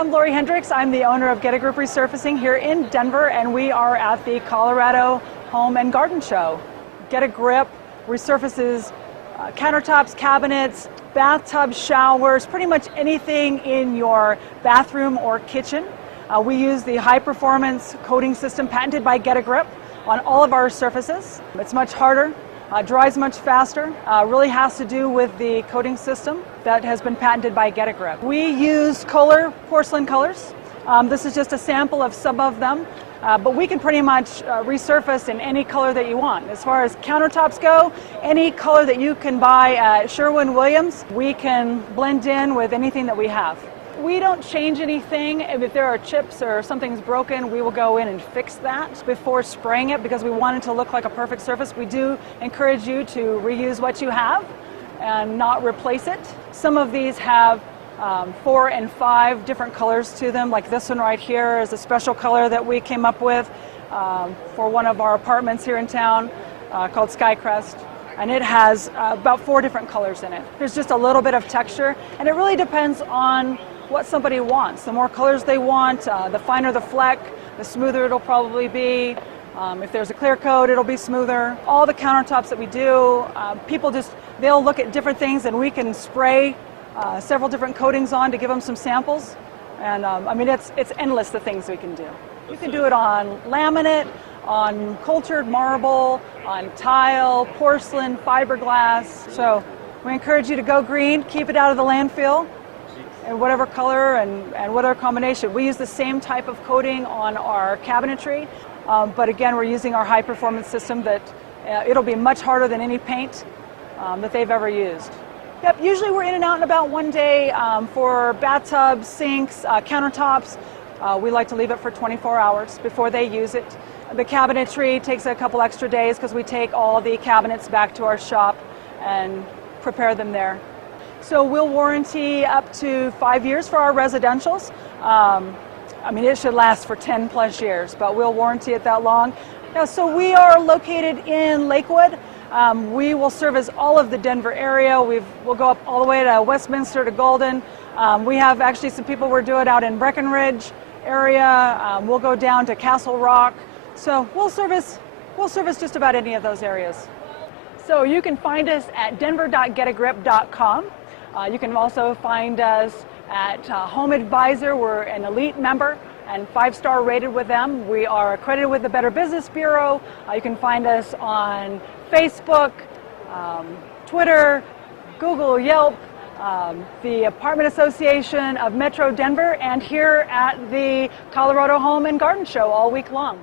I'm Lori Hendricks. I'm the owner of Get a Grip Resurfacing here in Denver, and we are at the Colorado Home and Garden Show. Get a Grip resurfaces countertops, cabinets, bathtubs, showers, pretty much anything in your bathroom or kitchen. We use the high-performance coating system patented by Get a Grip on all of our surfaces. It's much harder, dries much faster, really has to do with the coating system that has been patented by Get a Grip. We use Kohler porcelain colors. This is just a sample of some of them, but we can pretty much resurface in any color that you want. As far as countertops go, any color that you can buy at Sherwin-Williams, we can blend in with anything that we have. We don't change anything. If there are chips or something's broken, we will go in and fix that before spraying it because we want it to look like a perfect surface. We do encourage you to reuse what you have and not replace it. Some of these have 4 and 5 different colors to them, like this one right here is a special color that we came up with for one of our apartments here in town called Skycrest. And it has about 4 different colors in it. There's just a little bit of texture, and it really depends on what somebody wants. The more colors they want, the finer the fleck, the smoother it'll probably be. If there's a clear coat, it'll be smoother. All the countertops that we do, they'll look at different things, and we can spray several different coatings on to give them some samples. And I mean, it's endless the things we can do. You can do it on laminate, on cultured marble, on tile, porcelain, fiberglass. So we encourage you to go green, keep it out of the landfill, in whatever color and whatever combination. We use the same type of coating on our cabinetry, but again, we're using our high performance system that it'll be much harder than any paint that they've ever used. Yep, usually we're in and out and about one day for bathtubs, sinks, countertops. We like to leave it for 24 hours before they use it. The cabinetry takes a couple extra days because we take all the cabinets back to our shop and prepare them there. So we'll warranty up to 5 years for our residentials. I mean, it should last for 10 plus years, but we'll warranty it that long. Now, so we are located in Lakewood. We will service all of the Denver area. We'll go up all the way to Westminster to Golden. We have actually some people we're doing out in Breckenridge area. We'll go down to Castle Rock. So we'll service just about any of those areas. So you can find us at denver.getagrip.com. You can also find us at Home Advisor. We're an elite member and 5-star rated with them. We are accredited with the Better Business Bureau. You can find us on Facebook, Twitter, Google, Yelp, the Apartment Association of Metro Denver, and here at the Colorado Home and Garden Show all week long.